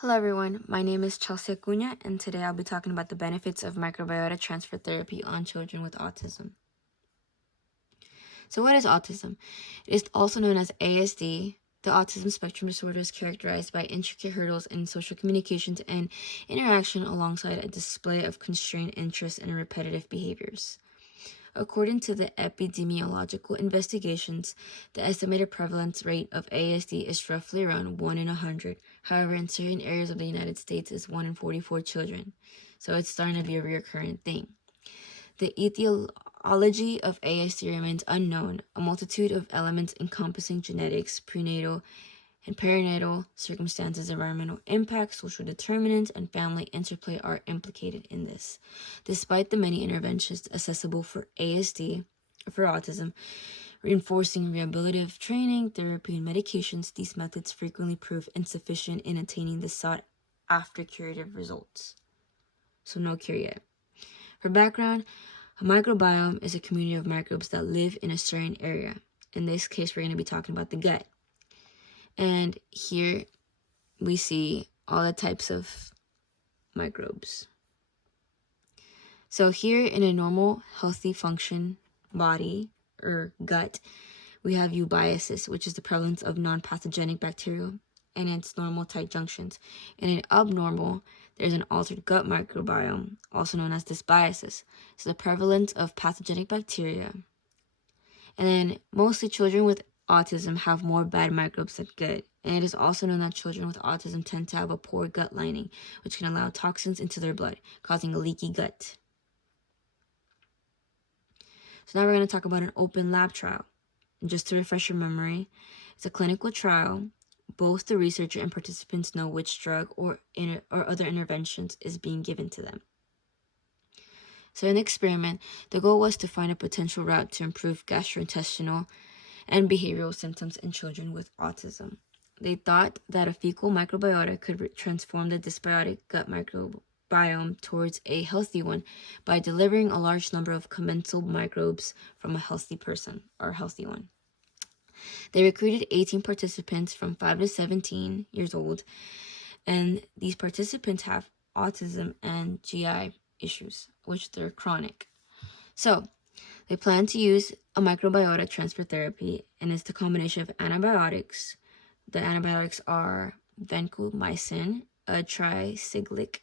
Hello everyone, my name is Chelsea Acuna and today I'll be talking about the benefits of microbiota transfer therapy on children with autism. So what is autism? It is also known as ASD. The autism spectrum disorder is characterized by intricate hurdles in social communications and interaction alongside a display of constrained interests and repetitive behaviors. According to the epidemiological investigations, the estimated prevalence rate of ASD is roughly around 1 in 100. However, in certain areas of the United States, it's 1 in 44 children. So it's starting to be a recurrent thing. The etiology of ASD remains unknown. A multitude of elements encompassing genetics, prenatal and perinatal circumstances, environmental impact, social determinants, and family interplay are implicated in this. Despite the many interventions accessible for ASD, for autism, reinforcing rehabilitative training, therapy, and medications, these methods frequently prove insufficient in attaining the sought-after curative results. So no cure yet. For background, a microbiome is a community of microbes that live in a certain area. In this case, we're going to be talking about the gut. And here we see all the types of microbes. So here in a normal, healthy function body or gut, we have eubiosis, which is the prevalence of non-pathogenic bacteria and its normal tight junctions. In an abnormal, there's an altered gut microbiome, also known as dysbiosis. So the prevalence of pathogenic bacteria. And then mostly children with autism have more bad microbes than good. And it is also known that children with autism tend to have a poor gut lining, which can allow toxins into their blood, causing a leaky gut. So now we're going to talk about an open lab trial. And just to refresh your memory, it's a clinical trial. Both the researcher and participants know which drug or other interventions is being given to them. So in the experiment, the goal was to find a potential route to improve gastrointestinal and behavioral symptoms in children with autism. They thought that a fecal microbiota could transform the dysbiotic gut microbiome towards a healthy one by delivering a large number of commensal microbes from a healthy person or healthy one. They recruited 18 participants from 5 to 17 years old, and these participants have autism and GI issues, which they're chronic. So they plan to use a microbiota transfer therapy, and it's the combination of antibiotics. The antibiotics are vancomycin, a tricyclic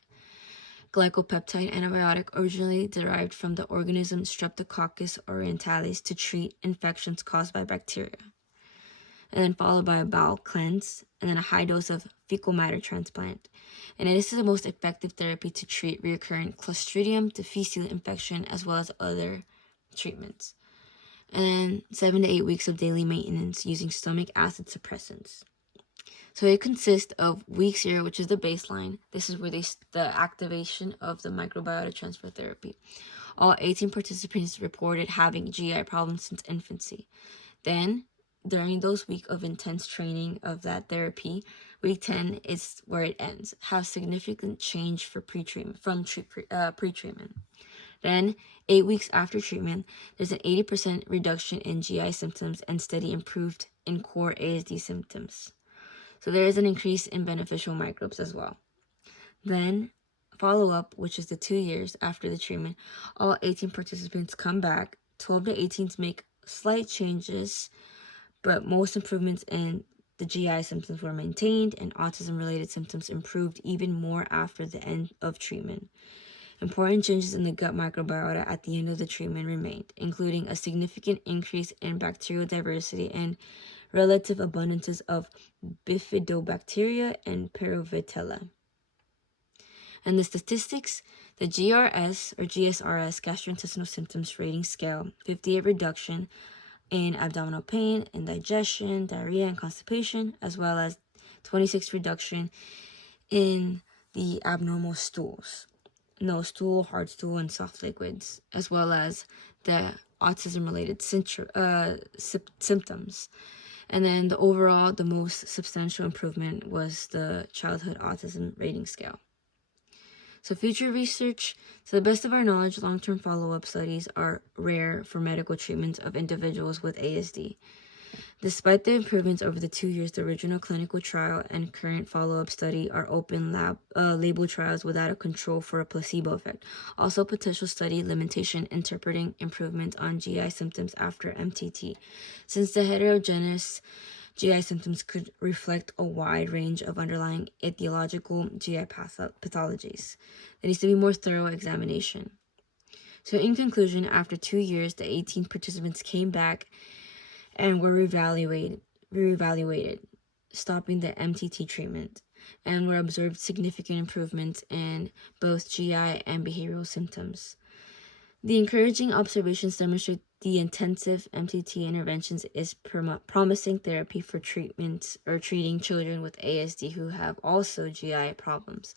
glycopeptide antibiotic originally derived from the organism Streptococcus orientalis to treat infections caused by bacteria. And then followed by a bowel cleanse, and then a high dose of fecal matter transplant. And this is the most effective therapy to treat recurrent Clostridium difficile infection as well as other treatments. And then 7 to 8 weeks of daily maintenance using stomach acid suppressants. So it consists of week 0, which is the baseline. This is where the activation of the microbiota transfer therapy. All 18 participants reported having GI problems since infancy. Then, during those weeks of intense training of that therapy, week 10 is where it ends. Have significant change for pre-treatment from pre-treatment. Then, 8 weeks after treatment, there's an 80% reduction in GI symptoms and steady improved in core ASD symptoms. So there is an increase in beneficial microbes as well. Then, follow-up, which is the 2 years after the treatment, all 18 participants come back. 12 to 18 make slight changes, but most improvements in the GI symptoms were maintained, and autism-related symptoms improved even more after the end of treatment. Important changes in the gut microbiota at the end of the treatment remained, including a significant increase in bacterial diversity and relative abundances of bifidobacteria and Parovitella. And the statistics, the GRS or GSRS, gastrointestinal symptoms rating scale, 58 reduction in abdominal pain, indigestion, diarrhea, and constipation, as well as 26 reduction in the abnormal stools. No stool, hard stool, and soft liquids, as well as the autism-related symptoms. And then the most substantial improvement was the childhood autism rating scale. So future research, to the best of our knowledge, long-term follow-up studies are rare for medical treatments of individuals with ASD. Despite the improvements over the 2 years, the original clinical trial and current follow-up study are open label trials without a control for a placebo effect. Also, potential study limitation interpreting improvement on GI symptoms after MTT. Since the heterogeneous GI symptoms could reflect a wide range of underlying etiological GI pathologies, there needs to be more thorough examination. So in conclusion, after 2 years, the 18 participants came back and were reevaluated, stopping the MTT treatment, and were observed significant improvements in both GI and behavioral symptoms. The encouraging observations demonstrate the intensive MTT interventions is promising therapy for treatment or treating children with ASD who have also GI problems.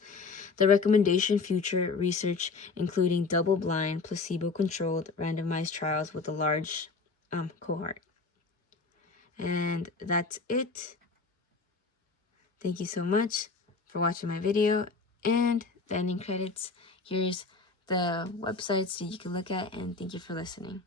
The recommendation future research, including double-blind, placebo-controlled, randomized trials with a large cohort. And that's it. Thank you so much for watching my video. And the ending credits, here's the websites that you can look at, and thank you for listening.